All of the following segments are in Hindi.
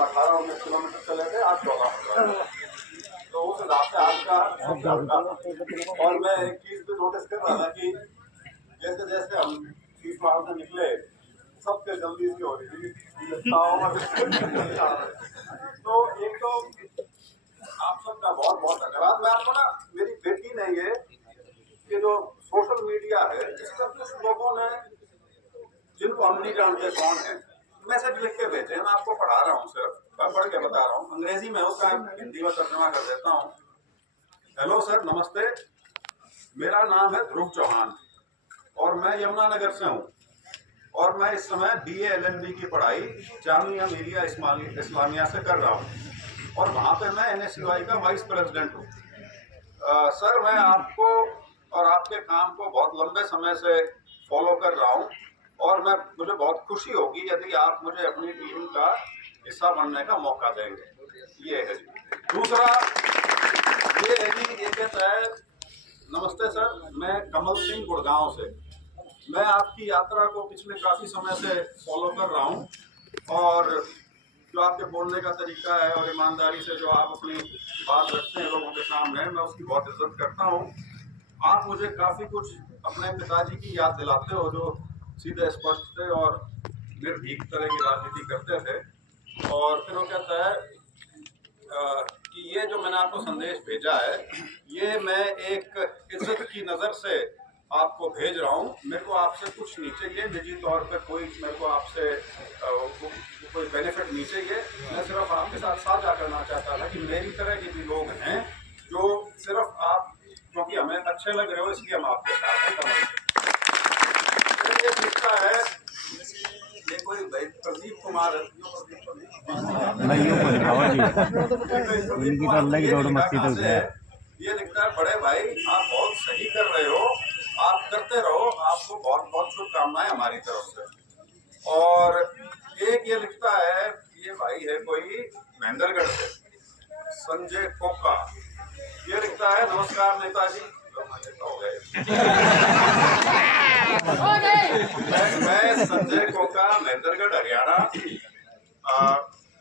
हम 18-19 किलोमीटर चले थे, आज 14 तो उस हिसाब से आज का और मैं एक चीज भी नोटिस कर रहा था कि जैसे जैसे हम चीज वहां से निकले सबसे जल्दी सी हो रही थी तो एक तो आप सबका बहुत बहुत धन्यवाद। मैं आपको ना, मेरी बेटी ने ये जो सोशल मीडिया है इसमें कुछ लोगों ने जिनको हम नहीं जानते कौन है मैसेज लिख के भेजे। मैं आपको पढ़ा रहा हूँ, सिर्फ मैं पढ़ के बता रहा हूँ, अंग्रेजी में उसका हिंदी में तर्जुमा कर देता हूँ। हेलो सर, नमस्ते, मेरा नाम है ध्रुव चौहान और मैं यमुनानगर से हूँ और मैं इस समय BA LLB की पढ़ाई जामिया मिलिया इस्लामिया से कर रहा हूँ और वहाँ पे मैं NSUI का वाइस प्रेसिडेंट हूँ। सर, मैं आपको और आपके काम को बहुत लंबे समय से फॉलो कर रहा हूँ और मुझे बहुत खुशी होगी यदि आप मुझे अपनी टीम का हिस्सा बनने का मौका देंगे। ये है जी। दूसरा ये है जी, ये कहता है, नमस्ते सर, मैं कमल सिंह गुड़गांव से, मैं आपकी यात्रा को पिछले काफ़ी समय से फॉलो कर रहा हूँ और जो आपके बोलने का तरीका है और ईमानदारी से जो आप अपनी बात रखते हैं लोगों के सामने, मैं उसकी बहुत इज्जत करता हूँ। आप मुझे काफ़ी कुछ अपने पिताजी की याद दिलाते हो जो सीधे स्पष्ट थे और निर्भीक तरह की राजनीति करते थे। और फिर वो कहता है कि ये जो मैंने आपको संदेश भेजा है ये मैं एक इज्जत की नज़र से आपको भेज रहा हूँ। मेरे को आपसे कुछ नहीं चाहिए, निजी तौर पर कोई मेरे को आपसे कोई बेनिफिट नहीं चाहिए। मैं सिर्फ आपके साथ साझा करना चाहता था कि मेरी तरह के भी लोग हैं जो सिर्फ आप क्योंकि हमें अच्छे लग रहे हो इसलिए हम आपके साथ हैं। ये लिखता है, ये कोई भाई प्रदीप कुमार ये लिखता है, बड़े भाई आप बहुत सही कर रहे हो, आप करते रहो, आपको बहुत बहुत शुभकामनाएं हमारी तरफ से। और एक ये लिखता है, ये भाई है कोई महेंद्रगढ़ से, संजय कोका, ये लिखता है, नमस्कार नेताजी। मैं संजय कोका, महेंद्रगढ़, हरियाणा।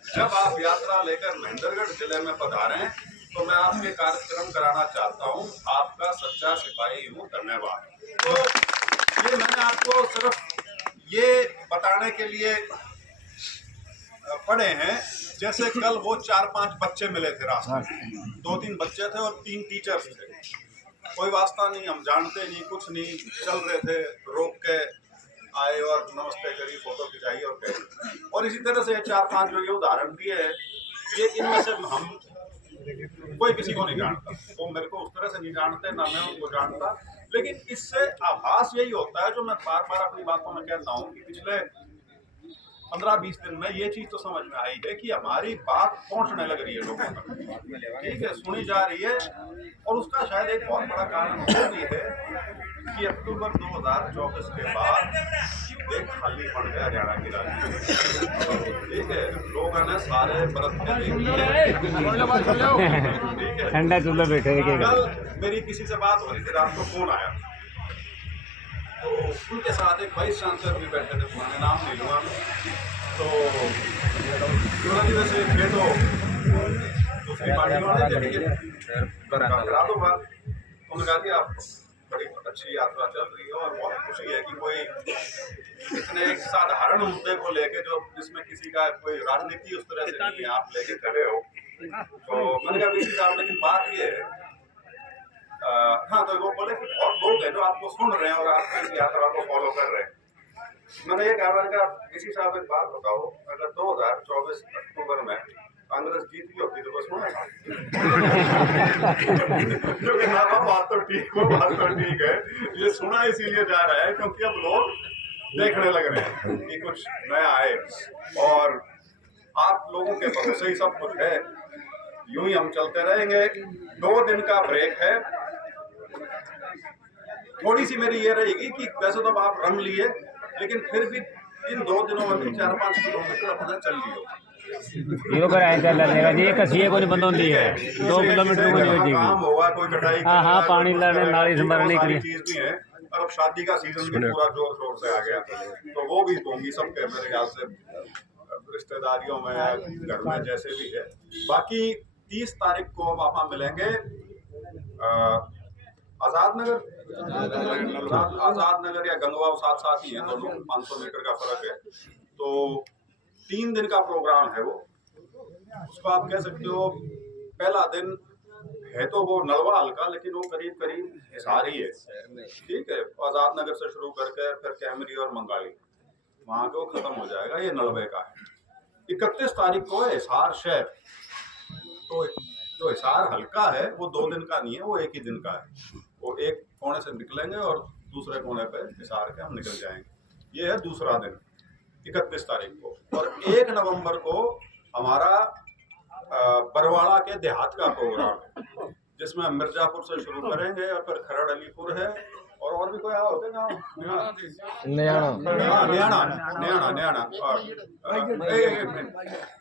जब आप यात्रा लेकर महेंद्रगढ़ जिले में पधारें तो मैं आपके कार्यक्रम कराना चाहता हूं। आपका सच्चा सिपाही हूं, धन्यवाद। तो ये मैंने आपको सिर्फ ये बताने के लिए पढ़े हैं, जैसे कल वो 4-5 बच्चे मिले थे रास्ते में, 2-3 बच्चे थे और 3 टीचर्स थे। कोई वास्ता नहीं, हम जानते नहीं, कुछ नहीं, चल रहे थे, रोक के आए और नमस्ते करी, फोटो खिंचाई और गए। और इसी तरह से 4-5 जो ये उदाहरण दिए है, ये इनमें से हम कोई किसी को नहीं जानता, वो मेरे को उस तरह से नहीं जानते, ना मैं उनको जानता। लेकिन इससे आभास यही होता है, जो मैं बार बार अपनी बातों में कहता हूँ कि पिछले 15-20 दिन में ये चीज तो समझ में आई है कि हमारी बात पहुंचने लग रही है लोगों तक, ठीक है, सुनी जा रही है। और उसका शायद एक बहुत बड़ा कारण वो भी है कि अक्टूबर 2024 के बाद एक खाली पड़ गया हरियाणा की राजनीति, ठीक है, लोगों ने सारे बरत के ठंडा चूल्हा बैठे। कल मेरी किसी से बात हो रही थी, रात को फोन आया, तो उनके साथ एक वाइस चांसलर भी बैठे थे, पुराने नाम नहीं लूँगा, तो वैसे थे तो दूसरी पार्टी वाले करा दो बात। उन्होंने कहा कि आप बड़ी अच्छी यात्रा चल रही है और बहुत खुशी है कि कोई इतने एक साधारण मुद्दे को लेके जो जिसमें किसी का कोई राजनीति उस तरह से नहीं है, आप लेके खड़े हो। तो मैंने कहा बीसी साहब, लेकिन बात ये है, हाँ, तो वो बोले कि बहुत लोग हैं जो आपको सुन रहे हैं और आपकी इस यात्रा को फॉलो कर रहे हैं। मैंने ये कहा, मैंने कहा बीसी साहब एक बात बताओ, अगर 2024 अक्टूबर में कांग्रेस जीत गई होती तो बस सुनेगा क्योंकि बात तो ठीक है, ये सुना इसीलिए जा रहा है क्योंकि अब लोग देखने लग रहे हैं कि कुछ नया आए और आप लोगों के भरोसे ही सब कुछ है। यूं ही हम चलते रहेंगे। 2 दिन का ब्रेक है। थोड़ी सी मेरी ये रहेगी कि वैसे तो आप रंग लिए, लेकिन फिर भी इन 2 दिनों में भी 4-5 किलोमीटर अपना चल लियो। कसी कोई बंद होती है 2 किलोमीटर काम होगा, कोई कटाई, हाँ, पानी लाने नाली संभालने के लिए चीज भी है। और अब शादी का सीजन भी पूरा जोर शोर से आ गया, तो वो भी होंगी सबके मेरे ख्याल से रिश्तेदारियों में, घर में, जैसे भी है। बाकी 30 तारीख को पापा मिलेंगे आजाद नगर या गंगवाव साथ साथ ही है, दोनों 500 मीटर का फर्क है। तो 3 दिन का प्रोग्राम है वो, उसको आप कह सकते हो। पहला दिन है तो वो नलवा हल्का, लेकिन वो करीब करीब हिसार ही है, ठीक है। आजाद नगर से शुरू करके फिर कैमरी और मंगाली वहां को खत्म हो जाएगा, ये नलवे का है। 31 तारीख को है हिसार शहर। तो जो हिसार हल्का है वो 2 दिन का नहीं है, वो 1 ही दिन का है। वो एक कोने से निकलेंगे और दूसरे कोने पे हिसार के हम निकल जाएंगे। ये है दूसरा दिन 31 तारीख को। और 1 नवंबर को हमारा बरवाड़ा के देहात का प्रोग्राम है, जिसमें हम मिर्जापुर से शुरू करेंगे और फिर खरड़ अलीपुर है और भी कोई होते गाँव न्याणा।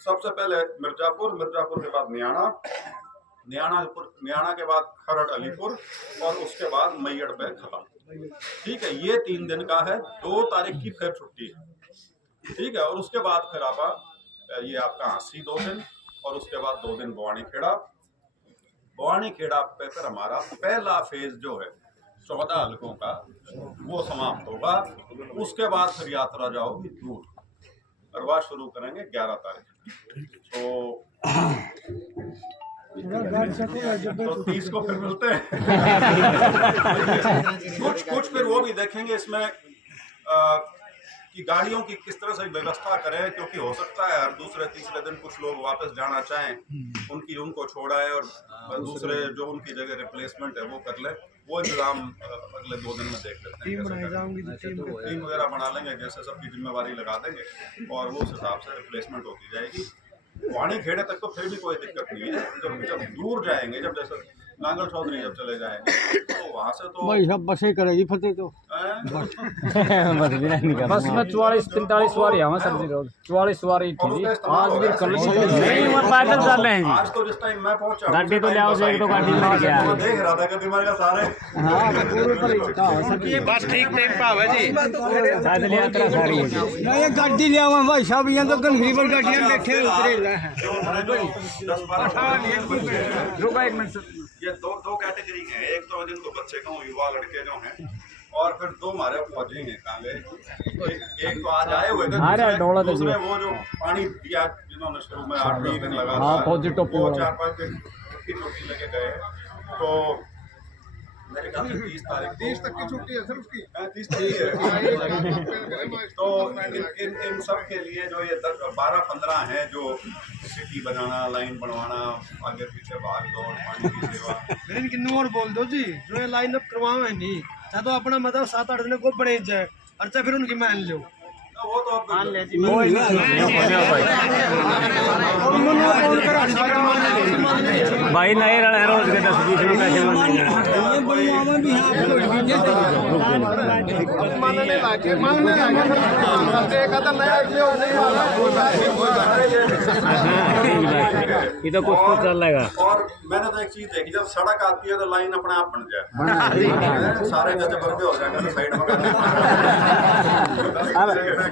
सबसे पहले मिर्जापुर के बाद न्याणा के बाद खरड़ अलीपुर और उसके बाद मैयड़ पे खत्म, ठीक है। ये 3 दिन का है। 2 तारीख की फिर छुट्टी है, ठीक है। और उसके बाद फिर ये आपका हांसी 2 दिन और उसके बाद 2 दिन भवानी खेड़ा पे फिर हमारा पहला फेज जो है 14 हल्कों का वो समाप्त होगा। उसके बाद फिर यात्रा जाओगी दूर, अरवा शुरू करेंगे 11 तारीख। तो 30 को फिर मिलते हैं। कुछ फिर वो भी देखेंगे इसमें कि गाड़ियों की किस तरह से व्यवस्था करें, क्योंकि हो सकता है हर दूसरे तीसरे दिन कुछ लोग वापस जाना चाहें, उनको छोड़ाए और दूसरे जो उनकी जगह रिप्लेसमेंट है वो कर ले। वो इंतजाम अगले 2 दिन में देख लेते हैं, टीम वगैरह बना लेंगे, जैसे सबकी जिम्मेवारी लगा देंगे और वो उस हिसाब से रिप्लेसमेंट होती जाएगी। वाणी खेड़े तक तो फिर भी कोई दिक्कत नहीं है। जब दूर जाएंगे, जब जैसे नांगल चौधरी जब चले जाएंगे तो वहाँ से तो भाई सब बसें करेगी फतेह तो बस में 44-45 सवारी हमें सब्जी रोड 44 सवारी थी आज भी कल नहीं, वो पैदल चल रहे हैं। आज तो जिस टाइम मैं पहुंचा गाड़ी तो ले आओ, एक तो गाड़ी में गया देख रहा था कि दिमाग का सारे बस ठीक टाइम पे आवे जी। पैदल यात्रा सारी है। ये गाड़ी ले आवा भाई साहब, यहाँ तो गंभीर गाड़ियां बैठे उतरे रुका 1 मिनट। ये दो कैटेगरी हैं। एक तो जिनको बच्चे कहूँ, युवा लड़के जो हैं, और फिर 2 हमारे फौजी हैं कहाँ गए। एक तो आज आए हुए थे, दूसरे वो जो पानी दिया जिन्होंने शुरू में 8 दिन लगा था, वो 4-5 दिन की छुट्टी लेके गए। तो मेरे ख्याल से 30 तारीख 30 तक की छुट्टी है सर उसकी, 30 तक की है। तो इन सब के लिए जो ये 12-15 हैं, जो सिटी बनाना, लाइन बनवाना, आगे पीछे भाग दौड़, पानी की सेवा। लेकिन किन्नू और बोल दो जी, जो ये लाइन अप करवावे नहीं चाहे तो अपना मतलब 7-8 दिन को बड़े जाए और फिर उनकी मान लो। वो तो अब भाई नए रोज के 10-20 रुपए ये तो कुछ चल रहेगा। और मैंने तो एक चीज देखी, जब सड़क आती है तो लाइन अपने आप बन जाए, सारे गजे भरते हो जाएंगे साइड में।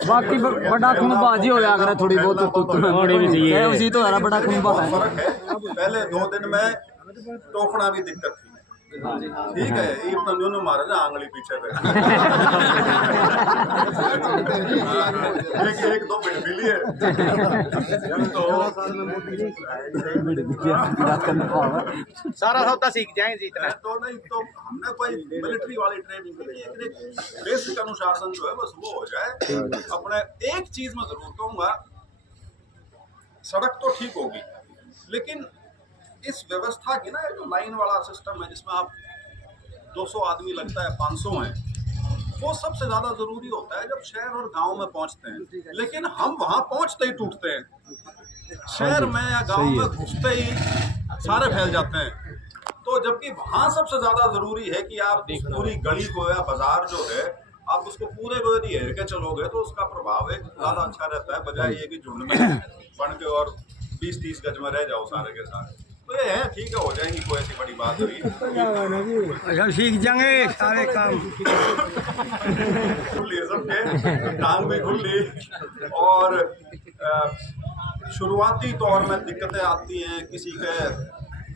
बाकी बड़ा खूनबाजी हो जाएगा थोड़ी बहुत होनी भी चाहिए, उसी तो हरा बड़ा खूनबा है। फर्क है, पहले 2 दिन में टोकना भी दिक्कत थी, ठीक है। ये तो न्यून मारे ना आंगली पीछे पे एक 2 मिनट भी लिए तो सारा सौदा सीख जाएंगे जी इतना तो नहीं। तो हमने कोई मिलिट्री वाली ट्रेनिंग नहीं, लेकिन बेसिक अनुशासन जो है बस वो हो जाए। अपने एक चीज में जरूर कहूंगा, सड़क तो ठीक होगी, लेकिन इस व्यवस्था की ना जो लाइन वाला सिस्टम है, जिसमें आप 200 आदमी लगता है, 500 हैं, वो सबसे ज्यादा जरूरी होता है जब शहर और गांव में पहुंचते हैं। लेकिन हम वहां पहुंचते ही टूटते हैं, शहर में या गांव में घुसते ही सारे फैल जाते हैं। तो जबकि वहां सबसे ज्यादा जरूरी है कि आप उस पूरी गली को या बाजार जो है, आप उसको पूरे को यदि हेर के चलोगे तो उसका प्रभाव एक ज्यादा अच्छा रहता है, बजाय ये कि झुंड में बन के और 20-30 गज में रह जाओ सारे के सारे। तो ये है, ठीक है, हो जाएंगी, कोई ऐसी बड़ी बात नहीं, सीख जाएंगे सारे काम। खुल लिए सबके टांग भी खुल ली। और शुरुआती दौर में दिक्कतें आती हैं, किसी के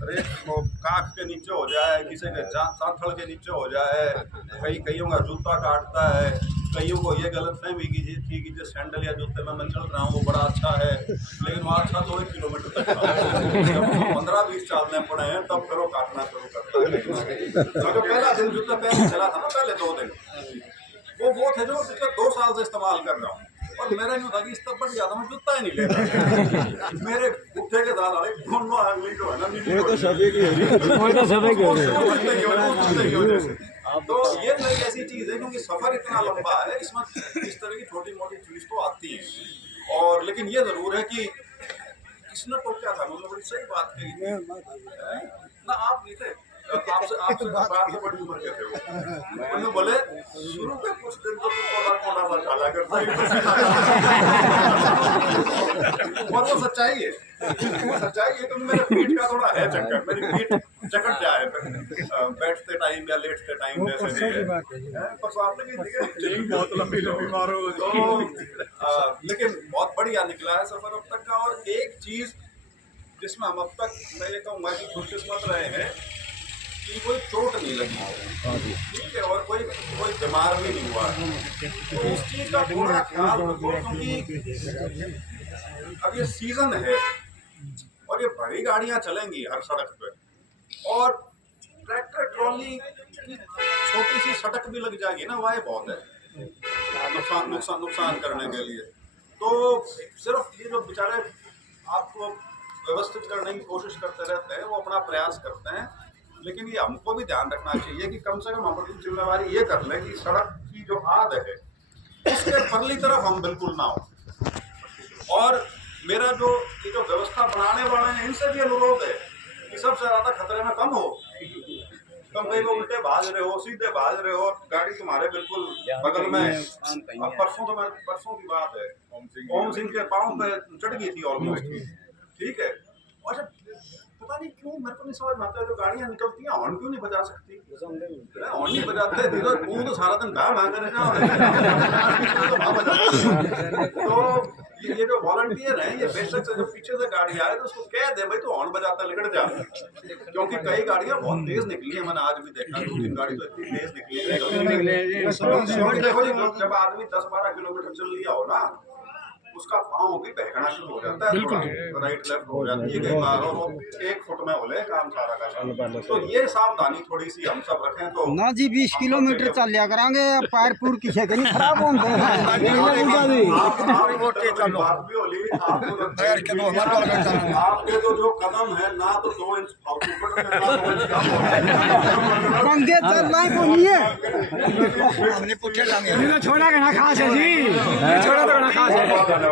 रेत को काख के नीचे हो जाए, किसी के सांथड़ के नीचे हो जाए, कईयों का जूता काटता है, कईयों को ये गलतफहमी की थी कि जो सैंडल या जूते में मैं चल रहा हूँ वो बड़ा अच्छा है, लेकिन वहाँ अच्छा तो 1 किलोमीटर तक 15-20 चालने पड़े हैं तब फिर वो काटना शुरू करता है। जो पहला दिन जूता पहन चला था ना, पहले 2 दिन वो थे जो पिछले 2 साल से इस्तेमाल कर रहा हूँ, और मेरा यूँ था कि इस तक बढ़ जाता हूँ, जूता ही नहीं लेता। मेरे गुट्ठे के साथ आए दोनों आदमी जो है ना, वो तो सभी की हो रही है। तो ये तो एक ऐसी चीज़ है क्योंकि सफ़र इतना लंबा है, इसमें इस तरह की छोटी मोटी चीज़ तो आती है, और लेकिन ये ज़रूर है कि किसने टोका था, मतलब बड़ी सही बात कही ना, आप नहीं थे, आपसे बड़ी उम्र के थे वो, उन्होंने बोले शुरू के कुछ दिन तो कोड़ा सा डाला करता है, और वो सच्चाई है, क्योंकि मेरे पीठ का थोड़ा है चक्कर, मेरी पीठ जकड़ जाए बैठते टाइम या लेटते टाइम, जैसे पर आपने भी बहुत लंबी मारो तो, लेकिन बहुत बढ़िया निकला है सफर अब तक का। और एक चीज जिसमें हम अब तक मैं ये कहूँगा कि खुशकिस्मत रहे हैं कि कोई चोट नहीं लगी, ठीक है, और कोई बीमार भी नहीं हुआ, तो उस चीज का थोड़ा ख्याल रखो, क्योंकि अब ये सीजन है और ये बड़ी गाड़ियां चलेंगी हर सड़क पे, और ट्रैक्टर ट्रॉली की छोटी सी सड़क भी लग जाएगी ना, वह बहुत है नुकसान करने के लिए। तो सिर्फ ये जो बेचारे आपको व्यवस्थित करने की कोशिश करते रहते हैं, वो अपना प्रयास करते हैं, लेकिन ये हमको भी ध्यान रखना चाहिए कि कम से कम हम अपनी जिम्मेवारी ये कर लें कि सड़क की जो आद है उसके परली तरफ हम बिल्कुल ना हो। और मेरा जो ये जो व्यवस्था बनाने वाले हैं इनसे भी अनुरोध है कि सबसे ज़्यादा खतरे में कम हो, तुम कहीं वो उल्टे भाज रहे हो, सीधे भाज रहे हो, गाड़ी तुम्हारे बिल्कुल बगल में, अब परसों की बात है, ओम सिंह के पाँव पे चढ़ गई थी ऑलमोस्ट, ठीक है, और पता नहीं क्यों मेरे को नहीं समझ में आता है, जो गाड़ियाँ निकलती हैं हॉर्न क्यों नहीं बजा सकती, हॉर्न नहीं बजाते, तू तो सारा दिन भाग करे ना, तो ये जो वॉलंटियर हैं, ये बेशक से जो पीछे से गाड़ी आए तो उसको कह दे भाई तू हॉर्न बजाता निकल जा, क्योंकि कई गाड़ियाँ बहुत तेज निकली है, मैंने आज भी देखा 2-3 गाड़ी तो इतनी तेज निकली है। देखो जी, जब आदमी 10-12 किलोमीटर चल लिया हो ना, उसका पाँव भी बहकना शुरू हो जाता है, राइट लेफ्ट हो जाती है कई बार, और 1 फुट में हो ले काम सारा का। तो ये सावधानी थोड़ी सी हम सब रखें तो ना जी 20 किलोमीटर चल लिया करांगे, पैर पूर किसे के नहीं खराब होंगे। आपके तो जो कदम है ना तो 2 इंच पंगे चलना ही बोलिए, छोड़ा के ना खास है जी, छोड़ा तो ना खास है। धन्यवाद।